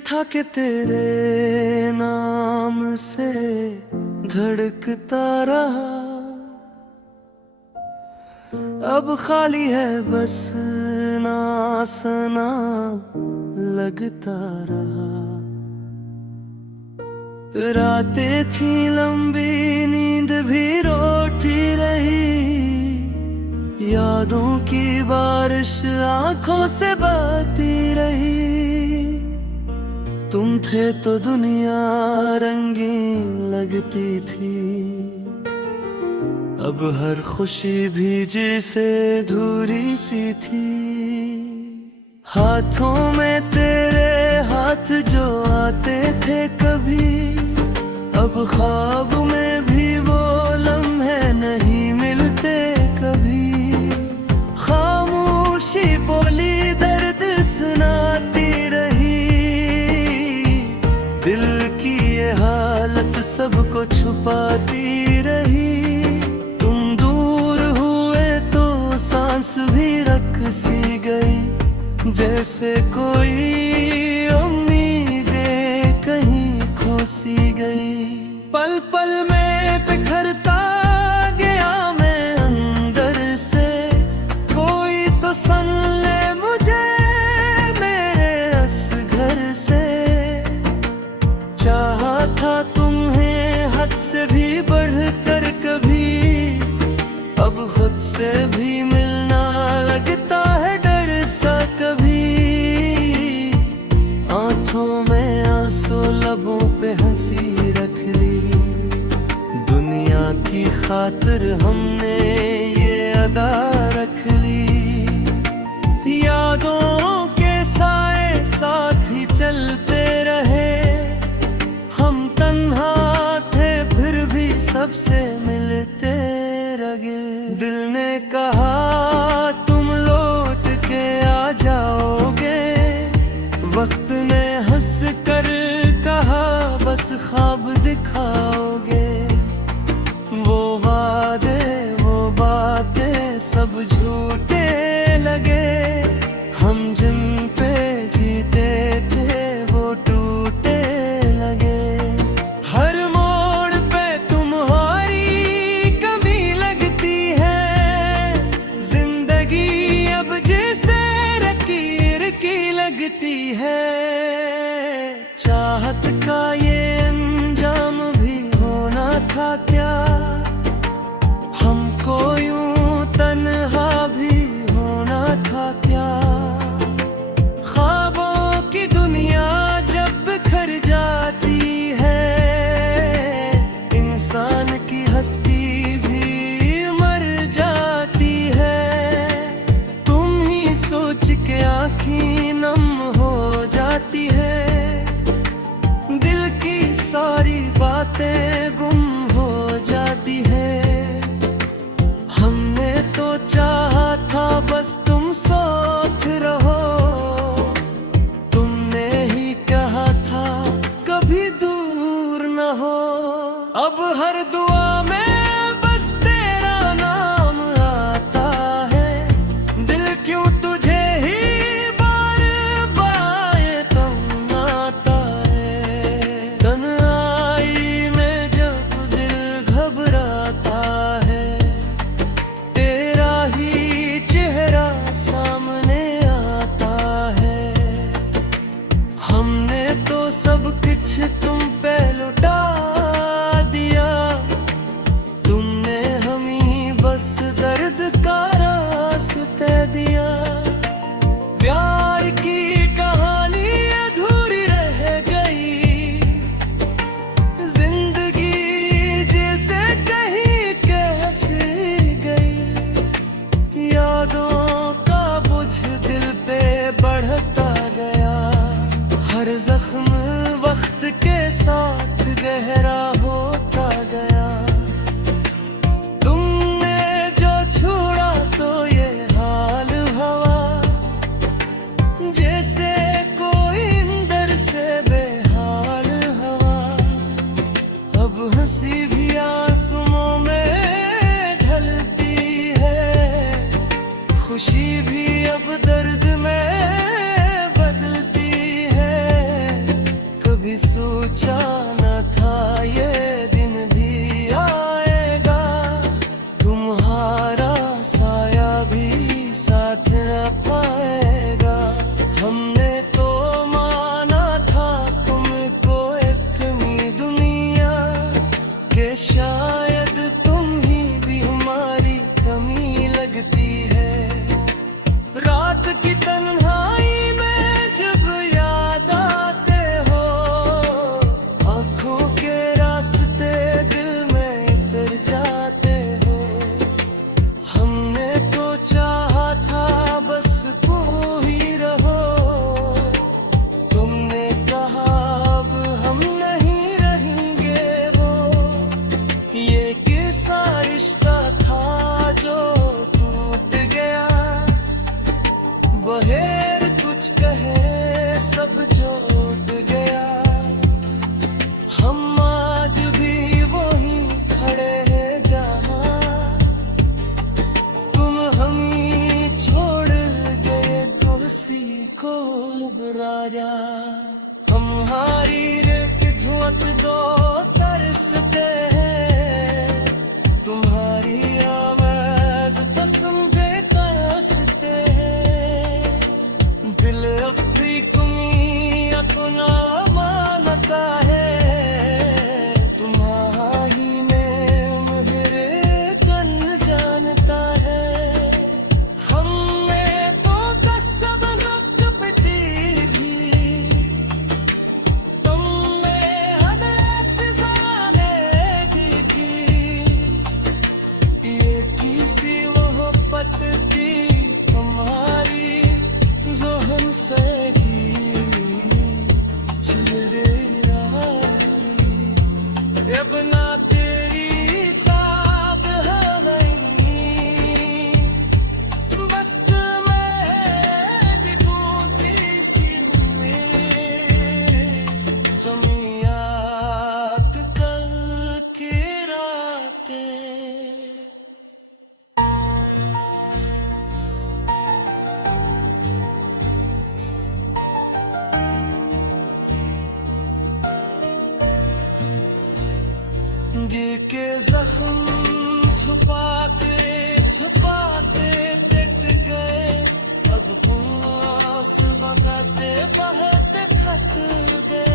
था कि तेरे नाम से धड़कता रहा, अब खाली है बस ना सना लगता रहा। रातें थी लंबी, नींद भी रोटी रही, यादों की बारिश आंखों से बहती रही। तुम थे तो दुनिया रंगीन लगती थी, अब हर खुशी भी जैसे धूरी सी थी। हाथों में तेरे हाथ जो आते थे कभी, अब ख्वाब में भी वो लम्हे नहीं मिलते कभी। खामोशी बोली दर्द सुनाती रही, दिल की ये हालत सबको छुपाती रही। तुम दूर हुए तो सांस भी रक सी गई, जैसे कोई उम्मीदें कहीं खो सी गई। पल पल में बिखरता गया मैं अंदर से, कोई तो संग ले मुझे मेरे इस घर से। चाहा था तुम्हें हद से भी बढ़कर कभी, अब खुद से भी मिलना लगता है डर सा कभी। आंखों में आंसू लबों पे हंसी रख ली, दुनिया की खातिर हमने ये अदा रख ली। यादों के साए साथ ही चलते रहे, हम तन्हा थे फिर भी सबसे मिलते रहे। दिल ने कहा तुम लौट के आ जाओगे, वक्त ने हंस कर कहा बस ख्वाब दिखाओगे। वो वादे वो बातें सब झूठे लगे, हम जिन पे जीते थे वो टूटे लगे। हर मोड़ पे तुम्हारी कमी लगती है, जिंदगी अब जैसे लकीर की लगती है। चाहत का ये अंजाम भी होना था क्या, हमको यूं तन्हा भी होना था क्या। ख्वाबों की दुनिया जब बिखर जाती है, इंसान की हस्ती भी मर जाती है। तुम ही सोच के आँखें नम हो जाती है, दिल की सारी बातें गुम हो जाती है। हमने तो चाहा था बस तुम साथ रहो, तुमने ही कहा था कभी दूर न हो। अब हर दुआ में बस तेरा नाम आता है, दिल क्यों तुझे ही बार बार तुम आता है। तन्हाई में जब दिल घबराता है, तेरा ही चेहरा सामने आता है। हमने तो सब कुछ तुम पे लुटा दिया, तुमने हमें बस दर्द का रास्ता दिया। प्यार की कहानी अधूरी रह गई, जिंदगी जैसे कहीं कैसे गई। यादों का बोझ दिल पे बढ़ता गया, हर जख्म वक्त के साथ गहरा होता गया। तुमने जो छोड़ा तो ये हाल हवा, जैसे कोई अंदर से बेहाल हवा। अब हंसी भी आंसुओं में ढलती है, खुशी भी अब दर्द में बदलती है। सोचा न था ये दिन भी आएगा, तुम्हारा साया भी साथ न पाएगा। हमने तो माना था तुमको एक मी दुनिया के, शायद तुम ही भी हमारी कमी लगती है। रात की तन्हाई में जब याद आते हो, आंखों के रास्ते दिल में उतर जाते हो। हमने तो चाहा था बस तू ही रहो, तुमने कहा अब हम नहीं रहेंगे वो। ये कैसा रिश्ता था जो टूट गया, बगैर कुछ कहे सब जोट गया। हम आज भी वही खड़े हैं जहाँ तुम हमें छोड़ गए, तो सीखो राजा। हमारी रेत धुआं दो तरसते हैं, तुम्हारी आवाज तो सुन के तरसते हैं। दिल अपनी कमियां को ना मानता है, तुम्हारी में मेरे कन जानता है। हमने तो कसम रख पिटी थी, तुमने हमें फिजाने दी थी। ये किसी मोहब्बत थी हमारी, जो हमसे ही छिड़ रही। अब ना तेरी ताब है नहीं, बस मैं भी टूटी सी में जमियात कल की रातें। दिल के जख्म छुपाते छुपाते कट गए, अब आंसू बहाते बहाते थक गए।